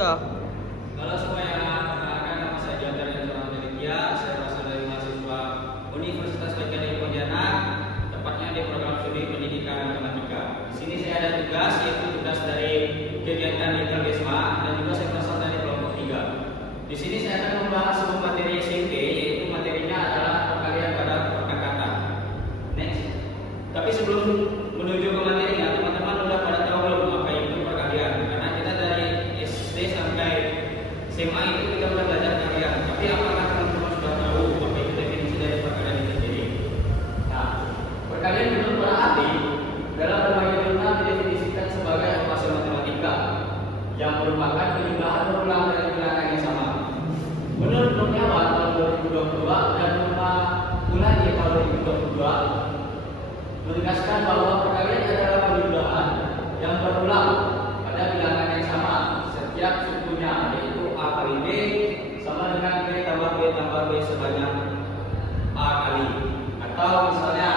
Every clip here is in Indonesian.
Ya. Halo semuanya, perkenalkan nama saya Jabir Yanto Aditya. Saya berasal dari mahasiswa Universitas Gajah Pontianak, tepatnya di program studi pendidikan matematika. Di sini saya ada tugas, yaitu tugas dari kegiatan di Kalgesma, dan juga saya berasal dari kelompok 3. Di sini saya akan membahas sebuah materi SMP, yaitu materinya adalah perkalian pada perangkatan. Next. Tapi sebelum menuju ke materinya, teman-teman udah pada tahu belum apa itu perkalian? Karena kita dari SD sampai SMA itu kita udah belajar perkalian. Tapi apakah teman-teman sudah tahu apa itu definisi dari perkalian itu sendiri? Nah, perkalian menurut para ahli dalam berbagai jurnal didefinisikan sebagai operasi matematika yang merupakan penjumlahan berulang dari bilangan yang sama. Menurut Kurniawan tahun 2022 dan Nurma Gunadi tahun 2022 menegaskan bahwa perkalian adalah penjumlahan yang berulang pada bilangan yang sama setiap sukunya, yaitu A kali B sama dengan B tambah B sebanyak A kali. Atau misalnya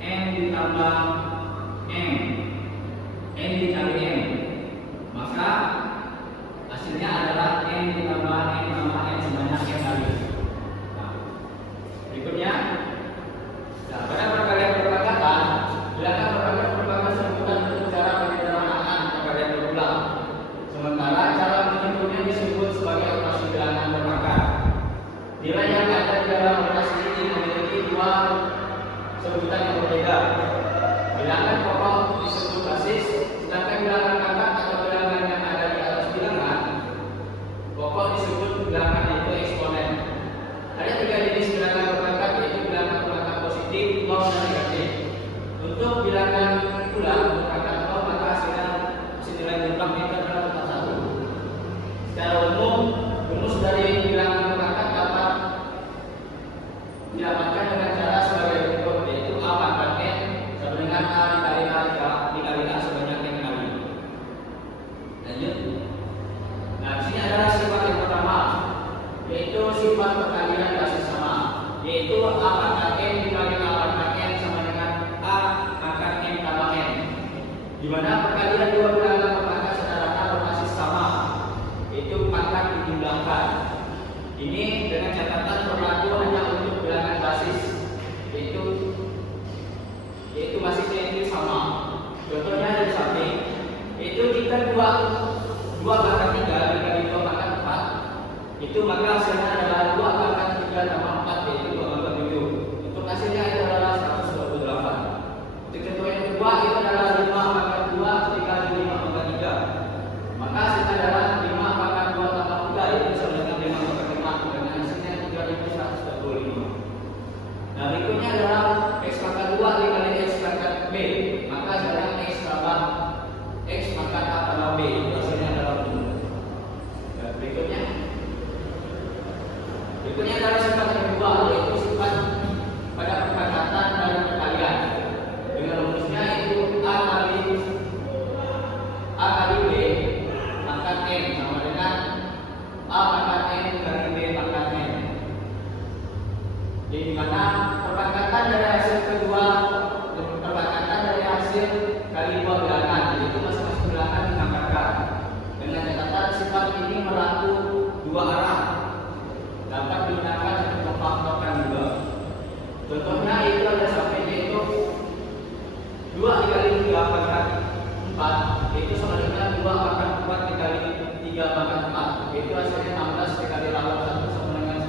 N ditambah N dikali M, maka hasilnya adalah N ditambah N tambah N sebanyak N kali. Nah, berikutnya, nah, pada perkalian perangkatan, bilangan perangkat merupakan sebutan untuk cara penyederhanaan perkalian berulang. Sementara cara menghitungnya disebut sebagai operasi bilangan perangkat. Nilai yang ada di dalam operasi ini memiliki dua sebutan yang berbeda. Bilangan pokok disebut basis, sedangkan bilangan pangkat atau bilangan yang ada di atas bilangan pokok disebut bilangan itu eksponen. Ada tiga jenis bilangan perangkat, yaitu bilangan perangkat positif, nol, dan negatif. Untuk bilangan ulang perangkat nol, maka hasil nilai jumlah itu adalah tetap 1. Secara umum, rumus dari bilangan perangkat dapat didapatkan dengan cara sebagai berikut, yaitu A pangkat N sama dengan A dikali A sebanyak N kali. Lanjut. Nah, di sini adalah sifat yang pertama, yaitu sifat perkalian basis sama, yaitu A pangkat N dikali A pangkat N sama dengan A pangkat N tambah N, di mana perkalian dua bilangan perangkat secara berbasis sama, yaitu pangkat dijumlahkan. Ini dengan catatan berlaku hanya untuk bilangan basis, yaitu basisnya itu sama. Contohnya dari samping, yaitu jika dua pangkat 3 dikali 2 pangkat 4, itu maka hasilnya adalah 2 pangkat 3 tambah 4, yaitu 2 pangkat 7. Untuk hasilnya itu adalah 128. Untuk contoh yang kedua itu adalah 5 pangkat 2 dikali 5 pangkat 3, maka hasilnya adalah 5 pangkat 2 tambah 3, yaitu sama dengan 5 pangkat 5, dengan hasilnya 3125. Nah, berikutnya adalah X pangkat 2 dikali X pangkat B, maka hasilnya X tambah X pangkat A tambah B, itu hasilnya adalah 7. Dan berikutnya adalah sifat yang kedua, yaitu sifat pada perangkatan dari perkalian. Dengan rumusnya itu A kali B pangkat N sama dengan A pangkat N dikali B pangkat N. Di mana perangkatan dari hasil kedua, perangkatan dari hasil kali dua bilangan, yaitu masing-masing bilangan dipangkatkan. Dengan catatan sifat ini berlaku dua arah, dapat digunakan untuk memfaktorkan juga. Contohnya itu ada sampai, yaitu 2 dikali 3 pangkat 4, itu sama dengan 2 pangkat 4 dikali 3 pangkat 4, itu hasilnya 16 dikali 81 sama dengan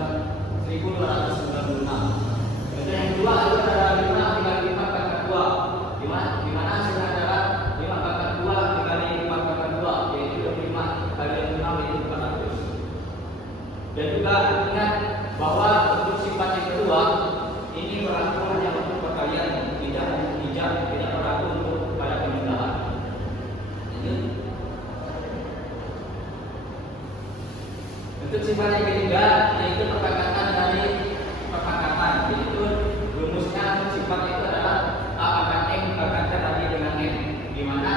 1296. Contoh yang kedua itu adalah 5 dikali 4 pangkat 2, di mana hasilnya adalah 5 pangkat 2 dikali 4 pangkat 2, yaitu 25 kali 6, yaitu 400. Dan juga ingat bahwa untuk sifat yang kedua ini berlaku hanya untuk perkalian, tidak berlaku untuk pada penjumlahan. Untuk sifat yang ketiga yaitu perangkatan dari perangkatan, yaitu rumusnya untuk sifat itu adalah A pangkat N dipangkatkan lagi dengan N, di mana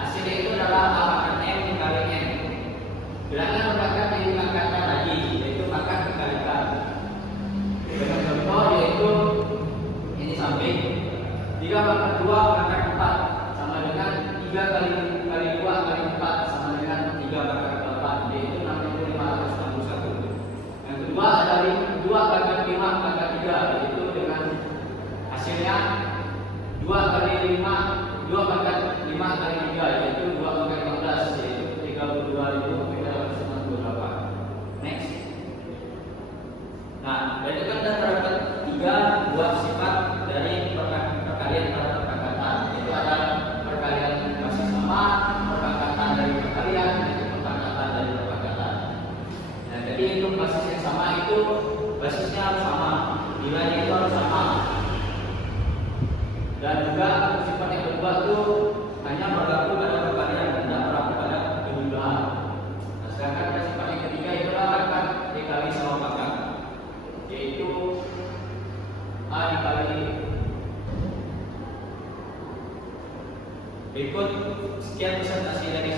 hasilnya itu adalah A pangkat N dikali N. Bilangan perangkat yang dipangkatkan lagi, yaitu pangkat dikalikan. Dengan contoh yaitu ini samping 3 pangkat 2 pangkat 4 sama dengan 3 kali 2 kali 4, Sekian presentasi dari